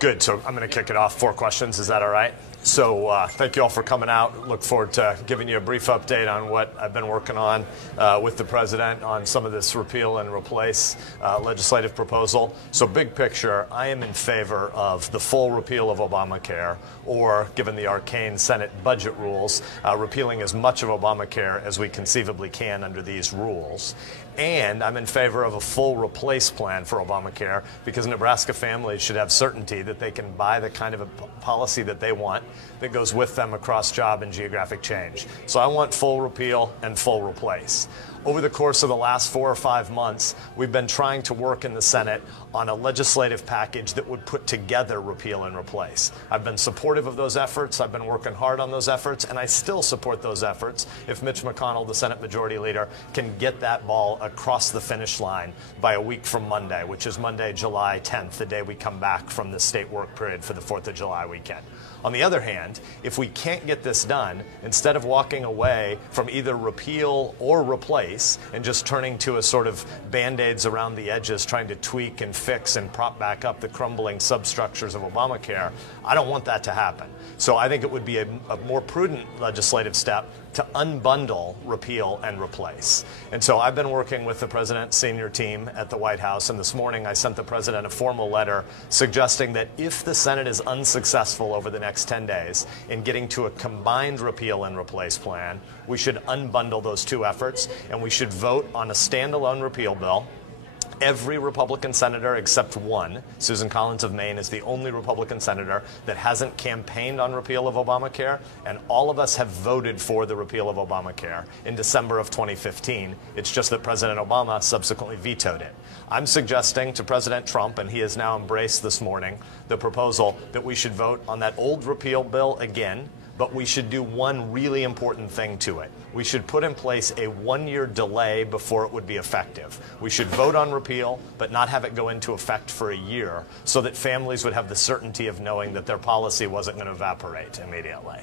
Good. So I'm going to kick it off. 4 questions. Is that all right? So thank you all for coming out. Look forward to giving you a brief update on what I've been working on with the president on some of this repeal and replace legislative proposal. So big picture, I am in favor of the full repeal of Obamacare, or, given the arcane Senate budget rules, repealing as much of Obamacare as we conceivably can under these rules. And I'm in favor of a full replace plan for Obamacare, because Nebraska families should have certainty that they can buy the kind of a policy that they want that goes with them across job and geographic change. So I want full repeal and full replace. Over the course of the last 4 or 5 months, we've been trying to work in the Senate on a legislative package that would put together repeal and replace. I've been supportive of those efforts. I've been working hard on those efforts, and I still support those efforts if Mitch McConnell, the Senate Majority Leader, can get that ball across the finish line by a week from Monday, which is Monday, July 10th, the day we come back from the state work period for the 4th of July weekend. On the other hand, if we can't get this done, instead of walking away from either repeal or replace and just turning to a sort of band-aids around the edges, trying to tweak and fix and prop back up the crumbling substructures of Obamacare, I don't want that to happen. So I think it would be a more prudent legislative step to unbundle repeal and replace. And so I've been working with the president's senior team at the White House, and this morning I sent the president a formal letter suggesting that if the Senate is unsuccessful over the next 10 days in getting to a combined repeal and replace plan, we should unbundle those 2 efforts, and we should vote on a standalone repeal bill. Every Republican senator except one, Susan Collins of Maine, is the only Republican senator that hasn't campaigned on repeal of Obamacare, and all of us have voted for the repeal of Obamacare in December of 2015. It's just that President Obama subsequently vetoed it. I'm suggesting to President Trump, and he has now embraced this morning, the proposal that we should vote on that old repeal bill again, but we should do one really important thing to it. We should put in place a 1-year delay before it would be effective. We should vote on repeal, but not have it go into effect for a year, so that families would have the certainty of knowing that their policy wasn't going to evaporate immediately.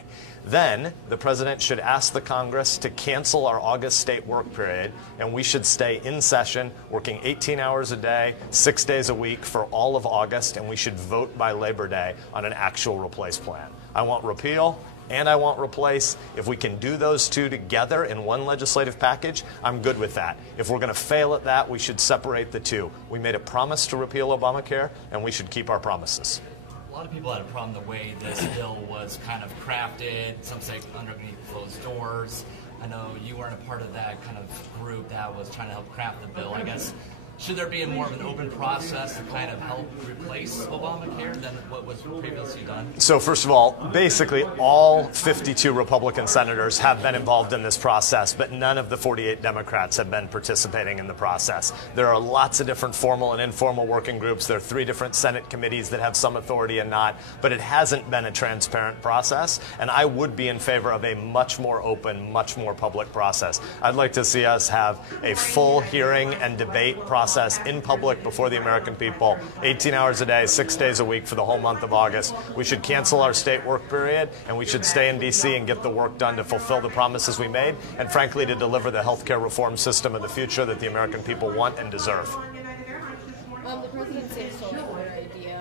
Then the president should ask the Congress to cancel our August state work period, and we should stay in session, working 18 hours a day, 6 days a week for all of August, and we should vote by Labor Day on an actual replace plan. I want repeal and I want replace. If we can do those 2 together in one legislative package, I'm good with that. If we're going to fail at that, we should separate the 2. We made a promise to repeal Obamacare, and we should keep our promises. A lot of people had a problem the way this bill was kind of crafted. Some say underneath closed doors. I know you weren't a part of that kind of group that was trying to help craft the bill. I guess, should there be more of an open process to kind of help replace Obamacare than what was previously done? So first of all, basically all 52 Republican senators have been involved in this process, but none of the 48 Democrats have been participating in the process. There are lots of different formal and informal working groups. There are 3 different Senate committees that have some authority and not, but it hasn't been a transparent process, and I would be in favor of a much more open, much more public process. I'd like to see us have a full hearing and debate process in public before the American people, 18 hours a day, 6 days a week for the whole month of August. We should cancel our state work period, and we should stay in D.C. and get the work done to fulfill the promises we made, and frankly to deliver the health care reform system of the future that the American people want and deserve. The president seems to have an idea.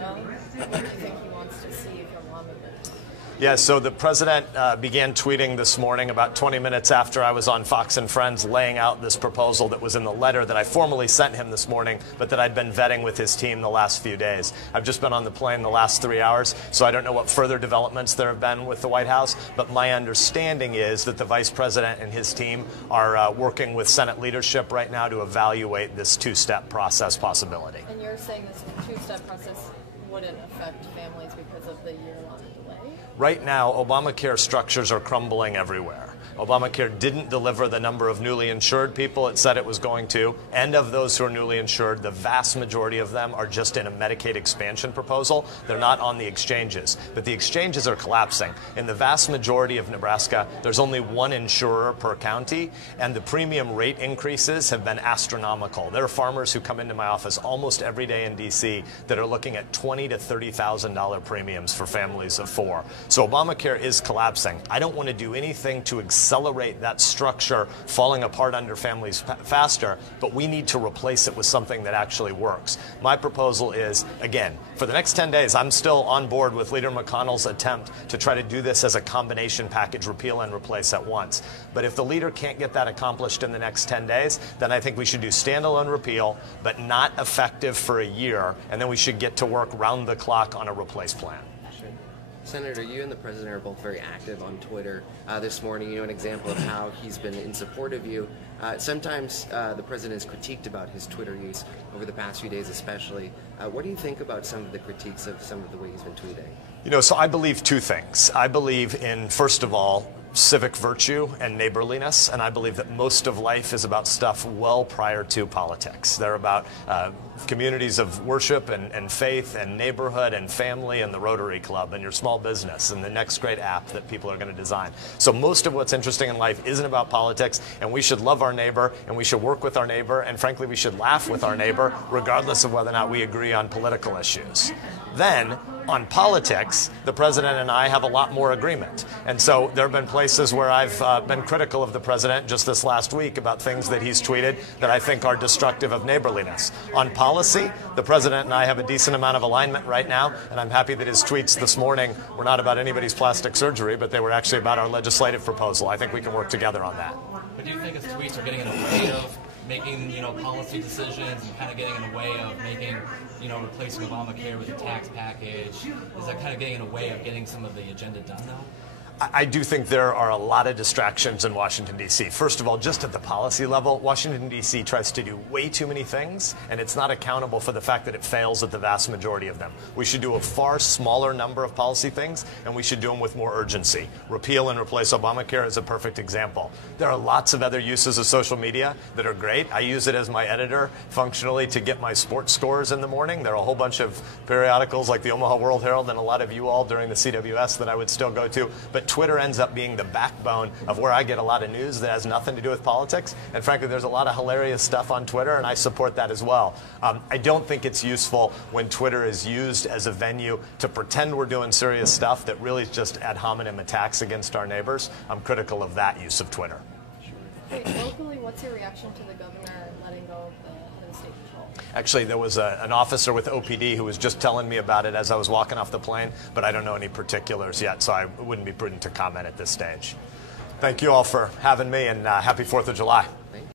What do you think he wants to see from lawmakers? Yeah, so the president began tweeting this morning about 20 minutes after I was on Fox and Friends laying out this proposal that was in the letter that I formally sent him this morning, but that I'd been vetting with his team the last few days. I've just been on the plane the last 3 hours, so I don't know what further developments there have been with the White House, but my understanding is that the vice president and his team are working with Senate leadership right now to evaluate this 2-step process possibility. And you're saying this 2-step process wouldn't affect families because of the year-long delay? Right now, Obamacare structures are crumbling everywhere. Obamacare didn't deliver the number of newly insured people it said it was going to, and of those who are newly insured, the vast majority of them are just in a Medicaid expansion proposal. They're not on the exchanges, but the exchanges are collapsing. In the vast majority of Nebraska, there's only 1 insurer per county, and the premium rate increases have been astronomical. There are farmers who come into my office almost every day in D.C. that are looking at 20 $20,000 to $30,000 premiums for families of 4. So Obamacare is collapsing. I don't want to do anything to accelerate that structure falling apart under families faster, but we need to replace it with something that actually works. My proposal is, again, for the next 10 days, I'm still on board with Leader McConnell's attempt to try to do this as a combination package, repeal and replace at once. But if the leader can't get that accomplished in the next 10 days, then I think we should do standalone repeal, but not effective for a year, and then we should get to work round the clock on a replace plan. Senator, you and the President are both very active on Twitter. This morning, an example of how he's been in support of you. Sometimes the President is critiqued about his Twitter use over the past few days especially. What do you think about some of the critiques of some of the way he's been tweeting? So I believe two things. I believe in, first of all, civic virtue and neighborliness, and I believe that most of life is about stuff well prior to politics. They're about communities of worship and faith and neighborhood and family and the Rotary Club and your small business and the next great app that people are going to design. So most of what's interesting in life isn't about politics, and we should love our neighbor, and we should work with our neighbor, and frankly we should laugh with our neighbor regardless of whether or not we agree on political issues. Then, on politics, the President and I have a lot more agreement. And so there have been places where I've been critical of the President just this last week about things that he's tweeted that I think are destructive of neighborliness. On policy, the President and I have a decent amount of alignment right now, and I'm happy that his tweets this morning were not about anybody's plastic surgery, but they were actually about our legislative proposal. I think we can work together on that. But do you think his tweets are getting in the way of making, policy decisions and kind of getting in the way of making, replacing Obamacare with a tax package? Is that kind of getting in the way of getting some of the agenda done, though? I do think there are a lot of distractions in Washington, D.C. First of all, just at the policy level, Washington, D.C. tries to do way too many things, and it's not accountable for the fact that it fails at the vast majority of them. We should do a far smaller number of policy things, and we should do them with more urgency. Repeal and replace Obamacare is a perfect example. There are lots of other uses of social media that are great. I use it as my editor functionally to get my sports scores in the morning. There are a whole bunch of periodicals like the Omaha World Herald and a lot of you all during the CWS that I would still go to, but Twitter ends up being the backbone of where I get a lot of news that has nothing to do with politics. And frankly, there's a lot of hilarious stuff on Twitter, and I support that as well. I don't think it's useful when Twitter is used as a venue to pretend we're doing serious stuff that really is just ad hominem attacks against our neighbors. I'm critical of that use of Twitter. Wait, locally, what's your reaction to the governor letting go of the head of state patrol? Actually, there was an officer with OPD who was just telling me about it as I was walking off the plane, but I don't know any particulars yet, so I wouldn't be prudent to comment at this stage. Thank you all for having me, and happy 4th of July.